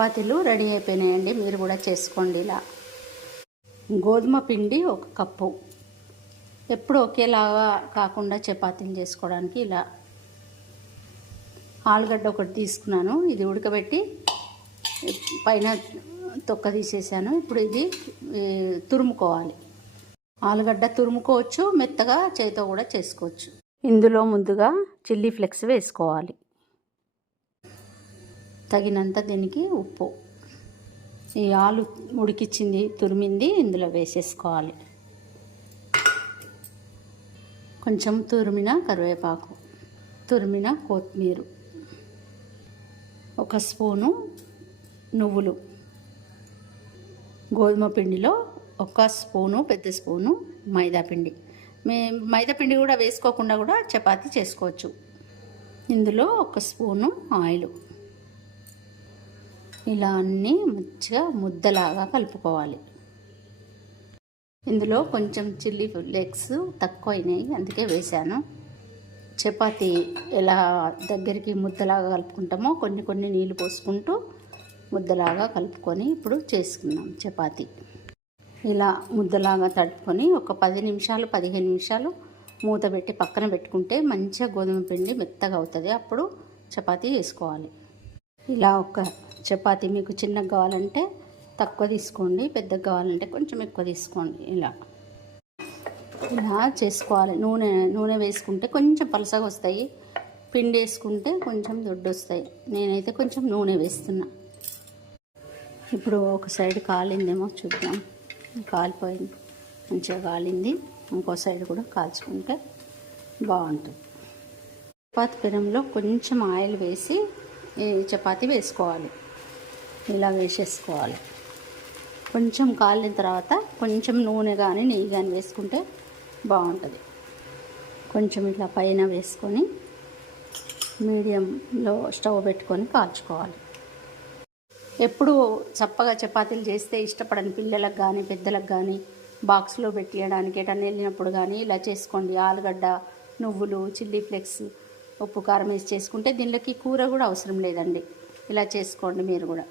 చపాతీలు రెడీ అయిపోయినాయండి. మీరు కూడా చేసుకోండి ఇలా. గోధుమ పిండి ఒక కప్పు. ఎప్పుడు ఒకేలాగా కాకుండా చపాతీలు చేసుకోవడానికి ఇలా. ఆలుగడ్డ ఒకటి తీసుకున్నాను. ఇది ఉడకబెట్టి పైన తొక్క తీసేసాను. ఇప్పుడు ఇది తురుముకోవాలి. ఆలుగడ్డ తురుముకోవచ్చు మెత్తగా చేతితో కూడా చేసుకోవచ్చు. ఇందులో ముందుగా చిల్లీ ఫ్లెక్స్ వేసుకోవాలి. తగినంత దీనికి ఉప్పు. ఈ ఆలు ఉడికిచ్చింది తురిమింది ఇందులో వేసేసుకోవాలి. కొంచెం తురిమిన కరివేపాకు తురిమిన కొత్తిమీర ఒక స్పూను నువ్వులు గోధుమ పిండిలో ఒక స్పూను పెద్ద స్పూను మైదా పిండి. మే మైదా పిండి కూడా వేసుకోకుండా కూడా చపాతీ చేసుకోవచ్చు. ఇందులో ఒక స్పూను ఆయిల్. ఇలా అన్నీ మంచిగా ముద్దలాగా కలుపుకోవాలి. ఇందులో కొంచెం చిల్లీ ఫ్లేక్స్ తక్కువ అయినాయి అందుకే వేశాను. చపాతి ఎలా దగ్గరికి ముద్దలాగా కలుపుకుంటామో కొన్ని కొన్ని నీళ్ళు పోసుకుంటూ ముద్దలాగా కలుపుకొని ఇప్పుడు చేసుకుందాం చపాతి. ఇలా ముద్దలాగా తడుపుకొని ఒక పది నిమిషాలు పదిహేను నిమిషాలు మూత పెట్టి పక్కన పెట్టుకుంటే మంచిగా గోధుమ పిండి మెత్తగా అవుతుంది. అప్పుడు చపాతీ చేసుకోవాలి. ఇలా ఒక చపాతి మీకు చిన్నగా కావాలంటే తక్కువ తీసుకోండి పెద్దగా కావాలంటే కొంచెం ఎక్కువ తీసుకోండి ఇలా. ఇలా చేసుకోవాలి. నూనె నూనె వేసుకుంటే కొంచెం పలసగా వస్తాయి. పిండి వేసుకుంటే కొంచెం దొడ్డు వస్తాయి. నేనైతే కొంచెం నూనె వేస్తున్నా. ఇప్పుడు ఒక సైడ్ కాలిందేమో చూద్దాం. కాలిపోయింది. మంచిగా కాలింది. ఇంకో సైడ్ కూడా కాల్చుకుంటే బాగుంటుంది. చపాతి పెనంలో కొంచెం ఆయిల్ వేసి చపాతి వేసుకోవాలి. ఇలా వేసేసుకోవాలి. కొంచెం కాలిన తర్వాత కొంచెం నూనె కానీ నెయ్యి కానీ వేసుకుంటే బాగుంటుంది. కొంచెం ఇట్లా పైన వేసుకొని మీడియంలో స్టవ్ పెట్టుకొని కాల్చుకోవాలి. ఎప్పుడు చప్పగా చపాతీలు చేస్తే ఇష్టపడని పిల్లలకు కానీ పెద్దలకు కానీ బాక్స్లో పెట్టియడానికి ఎటన్నా వెళ్ళినప్పుడు కానీ ఇలా చేసుకోండి. ఆలుగడ్డ నువ్వులు చిల్లీ ఫ్లెక్స్ ఉప్పు కారం వేసి చేసుకుంటే దీనిలోకి కూర కూడా అవసరం లేదండి. ఇలా చేసుకోండి మీరు కూడా.